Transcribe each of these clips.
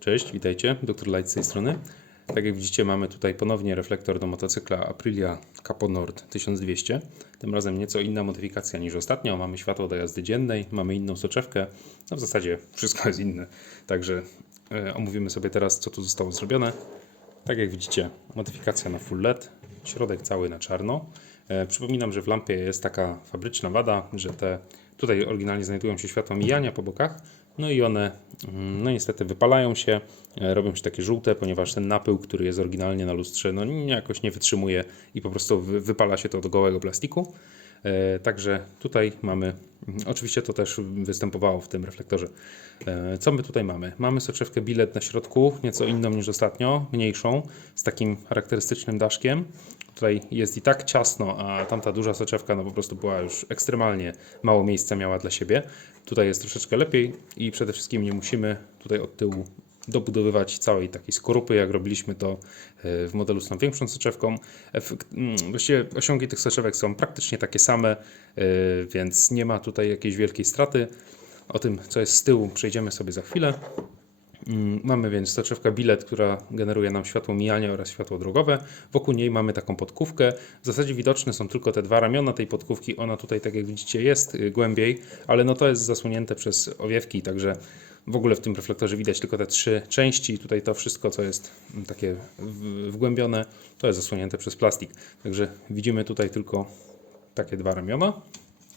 Cześć, witajcie, Dr. Light z tej strony. Tak jak widzicie mamy tutaj ponownie reflektor do motocykla Aprilia Capo Nord 1200. Tym razem nieco inna modyfikacja niż ostatnio. Mamy światło do jazdy dziennej, mamy inną soczewkę. No w zasadzie wszystko jest inne. Także e, omówimy sobie teraz co tu zostało zrobione. Tak jak widzicie modyfikacja na full LED, środek cały na czarno. E, przypominam, że w lampie jest taka fabryczna wada, że te tutaj oryginalnie znajdują się światła mijania po bokach, no i one mm, no niestety wypalają się, e, robią się takie żółte, ponieważ ten napył, który jest oryginalnie na lustrze, no jakoś nie wytrzymuje i po prostu wy- wypala się to do gołego plastiku. E, Także tutaj mamy, mm, oczywiście to też występowało w tym reflektorze. E, Co my tutaj mamy? Mamy soczewkę bilet na środku, nieco inną niż ostatnio, mniejszą, z takim charakterystycznym daszkiem. Tutaj jest i tak ciasno, a tamta duża soczewka no po prostu była już ekstremalnie mało miejsca miała dla siebie. Tutaj jest troszeczkę lepiej i przede wszystkim nie musimy tutaj od tyłu dobudowywać całej takiej skorupy, jak robiliśmy to e, w modelu z tą większą soczewką. Efekt, mm, właściwie osiągi tych soczewek są praktycznie takie same, e, więc nie ma tutaj jakiejś wielkiej straty. O tym, co jest z tyłu, przejdziemy sobie za chwilę. Mm, Mamy więc soczewkę bilet, która generuje nam światło mijania oraz światło drogowe. Wokół niej mamy taką podkówkę. W zasadzie widoczne są tylko te dwa ramiona tej podkówki. Ona tutaj, tak jak widzicie, jest y, głębiej, ale no to jest zasłonięte przez owiewki, także w ogóle w tym reflektorze widać tylko te trzy części. Tutaj to wszystko, co jest mm, takie wgłębione, to jest zasłonięte przez plastik. Także widzimy tutaj tylko takie dwa ramiona.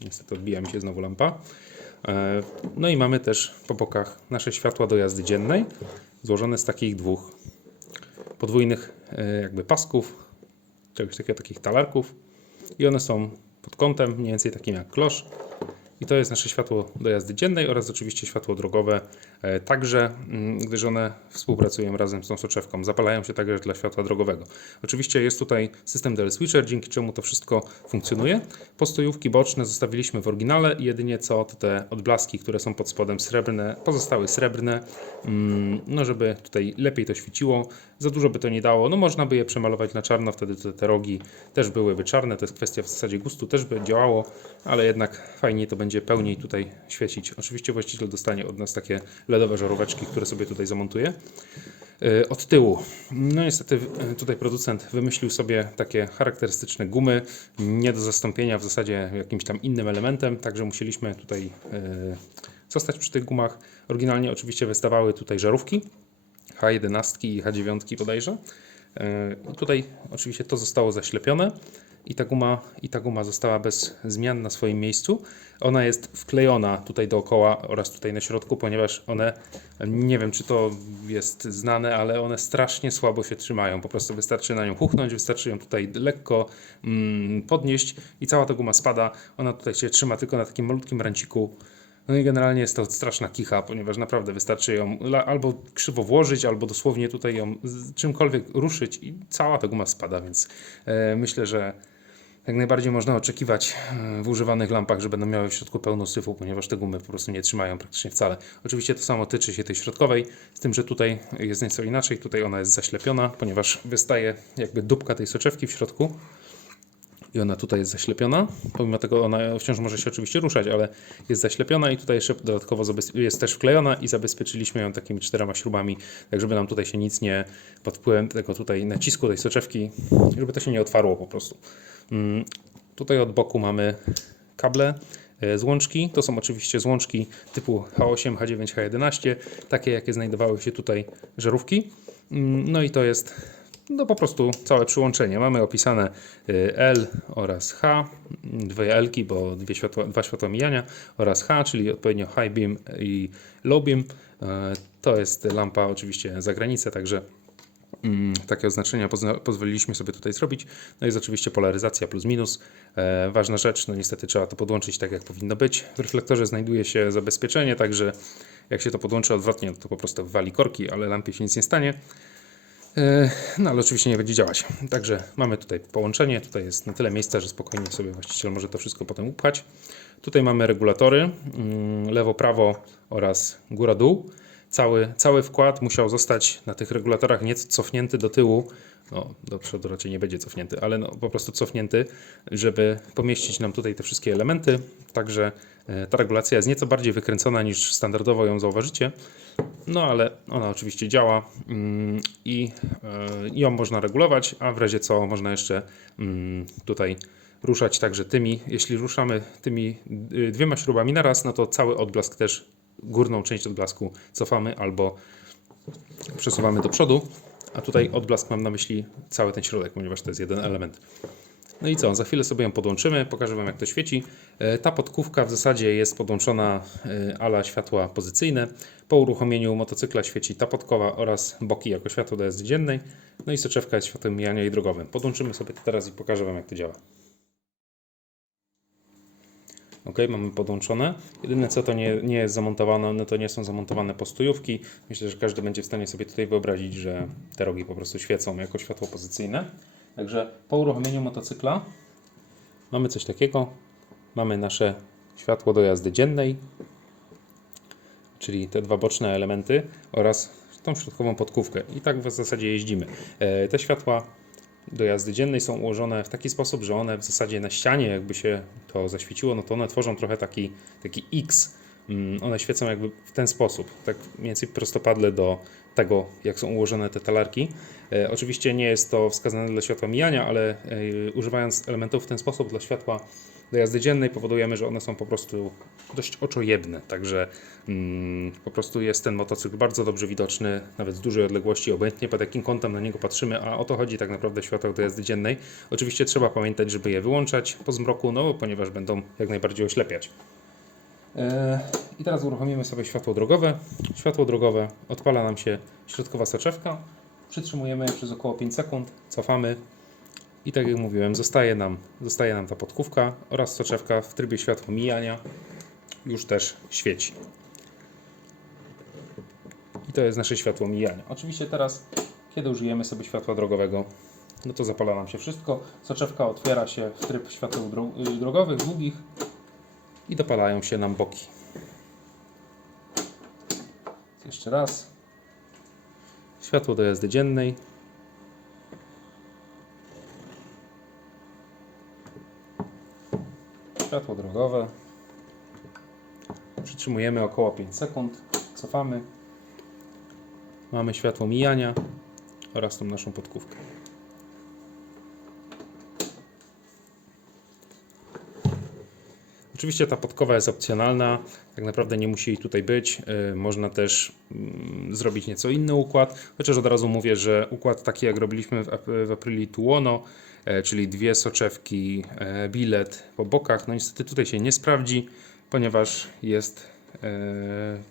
Niestety odbija mi się znowu lampa. E, No i mamy też po bokach nasze światła do jazdy dziennej, złożone z takich dwóch podwójnych e, jakby pasków, czegoś takiego, takich talarków. I one są pod kątem, mniej więcej takim jak klosz. I to jest nasze światło do jazdy dziennej oraz oczywiście światło drogowe, także mm, gdyż one współpracują razem z tą soczewką. Zapalają się także dla światła drogowego. Oczywiście jest tutaj system DL Switcher, dzięki czemu to wszystko funkcjonuje. Postojówki boczne zostawiliśmy w oryginale jedynie co te odblaski, które są pod spodem srebrne, pozostały srebrne, mm, no żeby tutaj lepiej to świeciło. Za dużo by to nie dało, no można by je przemalować na czarno, wtedy te, te rogi też byłyby czarne, to jest kwestia w zasadzie gustu, też by działało, ale jednak fajniej to będzie pełniej tutaj świecić. Oczywiście właściciel dostanie od nas takie LEDowe żaróweczki, które sobie tutaj zamontuje. Yy, Od tyłu. No niestety tutaj producent wymyślił sobie takie charakterystyczne gumy, nie do zastąpienia w zasadzie jakimś tam innym elementem, także musieliśmy tutaj yy, zostać przy tych gumach. Oryginalnie oczywiście wystawały tutaj żarówki, H11 i H9 bodajże. I tutaj oczywiście to zostało zaślepione i ta guma, i ta guma została bez zmian na swoim miejscu. Ona jest wklejona tutaj dookoła oraz tutaj na środku, ponieważ one, nie wiem czy to jest znane, ale one strasznie słabo się trzymają. Po prostu wystarczy na nią huchnąć, wystarczy ją tutaj lekko mm, podnieść i cała ta guma spada. Ona tutaj się trzyma tylko na takim malutkim ranciku. No i generalnie jest to straszna kicha, ponieważ naprawdę wystarczy ją albo krzywo włożyć, albo dosłownie tutaj ją czymkolwiek ruszyć i cała ta guma spada, więc e, myślę, że jak najbardziej można oczekiwać e, w używanych lampach, że będą miały w środku pełno syfu, ponieważ te gumy po prostu nie trzymają praktycznie wcale. Oczywiście to samo tyczy się tej środkowej, z tym, że tutaj jest nieco inaczej, tutaj ona jest zaślepiona, ponieważ wystaje jakby dupka tej soczewki w środku i ona tutaj jest zaślepiona. Pomimo tego ona wciąż może się oczywiście ruszać, ale jest zaślepiona i tutaj jeszcze dodatkowo jest też wklejona i zabezpieczyliśmy ją takimi czterema śrubami, tak żeby nam tutaj się nic nie pod wpływem tego tutaj nacisku tej soczewki, żeby to się nie otwarło po prostu. Mm, Tutaj od boku mamy kable, e, złączki. To są oczywiście złączki typu H8, H9, H11, takie jakie znajdowały się tutaj żarówki. Mm, No i to jest no po prostu całe przyłączenie. Mamy opisane y, L oraz H, dwie L, bo dwie światła, dwa światła mijania oraz H, czyli odpowiednio high beam i low beam. E, To jest lampa oczywiście za granicę, także Mm, takie oznaczenia pozwoliliśmy sobie tutaj zrobić. No jest oczywiście polaryzacja plus minus. E, ważna rzecz, no niestety trzeba to podłączyć tak jak powinno być. W reflektorze znajduje się zabezpieczenie, także jak się to podłączy odwrotnie, to po prostu wali korki, ale lampie się nic nie stanie. E, No ale oczywiście nie będzie działać. Także mamy tutaj połączenie. Tutaj jest na tyle miejsca, że spokojnie sobie właściciel może to wszystko potem upchać. Tutaj mamy regulatory mm, lewo, prawo oraz góra, dół. cały, cały wkład musiał zostać na tych regulatorach nieco cofnięty do tyłu. No, do przodu raczej nie będzie cofnięty, ale no, po prostu cofnięty, żeby pomieścić nam tutaj te wszystkie elementy. Także ta regulacja jest nieco bardziej wykręcona niż standardowo ją zauważycie. No ale ona oczywiście działa mm, i e, ją można regulować, a w razie co można jeszcze mm, tutaj ruszać także tymi. Jeśli ruszamy tymi y, dwiema śrubami naraz, no to cały odblask też, górną część odblasku cofamy albo przesuwamy do przodu, a tutaj odblask mam na myśli cały ten środek, ponieważ to jest jeden element. No i co, za chwilę sobie ją podłączymy, pokażę Wam jak to świeci. E, Ta podkówka w zasadzie jest podłączona e, ala światła pozycyjne. Po uruchomieniu motocykla świeci ta podkowa oraz boki jako światło do jazdy dziennej. No i soczewka jest światłem mijania i drogowym. Podłączymy sobie to teraz i pokażę Wam jak to działa. Ok, mamy podłączone. Jedyne co to nie, nie jest zamontowane, no to nie są zamontowane postojówki. Myślę, że każdy będzie w stanie sobie tutaj wyobrazić, że te rogi po prostu świecą jako światło pozycyjne. Także po uruchomieniu motocykla mamy coś takiego. Mamy nasze światło do jazdy dziennej, czyli te dwa boczne elementy oraz tą środkową podkówkę. I tak w zasadzie jeździmy. E, Te światła do jazdy dziennej są ułożone w taki sposób, że one w zasadzie na ścianie, jakby się to zaświeciło, no to one tworzą trochę taki, taki X. Mm, One świecą jakby w ten sposób, tak mniej więcej prostopadle do tego, jak są ułożone te talarki. E, oczywiście nie jest to wskazane dla światła mijania, ale e, używając elementów w ten sposób dla światła do jazdy dziennej powodujemy, że one są po prostu dość oczojebne. Także mm, po prostu jest ten motocykl bardzo dobrze widoczny, nawet z dużej odległości, obojętnie pod jakim kątem na niego patrzymy, a o to chodzi tak naprawdę w światłach do jazdy dziennej. Oczywiście trzeba pamiętać, żeby je wyłączać po zmroku, no ponieważ będą jak najbardziej oślepiać. E, I teraz uruchomimy sobie światło drogowe. Światło drogowe odpala nam się środkowa soczewka. Przytrzymujemy przez około 5 sekund, cofamy i tak jak mówiłem, zostaje nam, zostaje nam ta podkówka oraz soczewka w trybie światła mijania już też świeci. I to jest nasze światło mijania. Oczywiście teraz, kiedy użyjemy sobie światła drogowego, no to zapala nam się wszystko. Soczewka otwiera się w tryb świateł y, drogowych, długich i dopalają się nam boki. Jeszcze raz. Światło do jazdy dziennej. Światło drogowe. Przytrzymujemy około 5 sekund. Cofamy. Mamy światło mijania oraz tą naszą podkówkę. Oczywiście ta podkowa jest opcjonalna, tak naprawdę nie musi jej tutaj być. Yy, Można też mm, zrobić nieco inny układ, chociaż od razu mówię, że układ taki jak robiliśmy w, ap- w Aprili Tuono, e, czyli dwie soczewki, e, bilet po bokach, no niestety tutaj się nie sprawdzi, ponieważ jest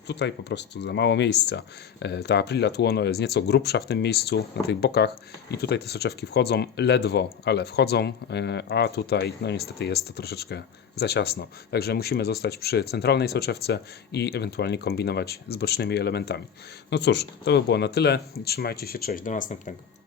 tutaj po prostu za mało miejsca. E, Ta Aprilia Tuono jest nieco grubsza w tym miejscu, na tych bokach i tutaj te soczewki wchodzą ledwo, ale wchodzą, e, a tutaj no niestety jest to troszeczkę za ciasno. Także musimy zostać przy centralnej soczewce i ewentualnie kombinować z bocznymi elementami. No cóż, to by było na tyle. Trzymajcie się, cześć, do następnego.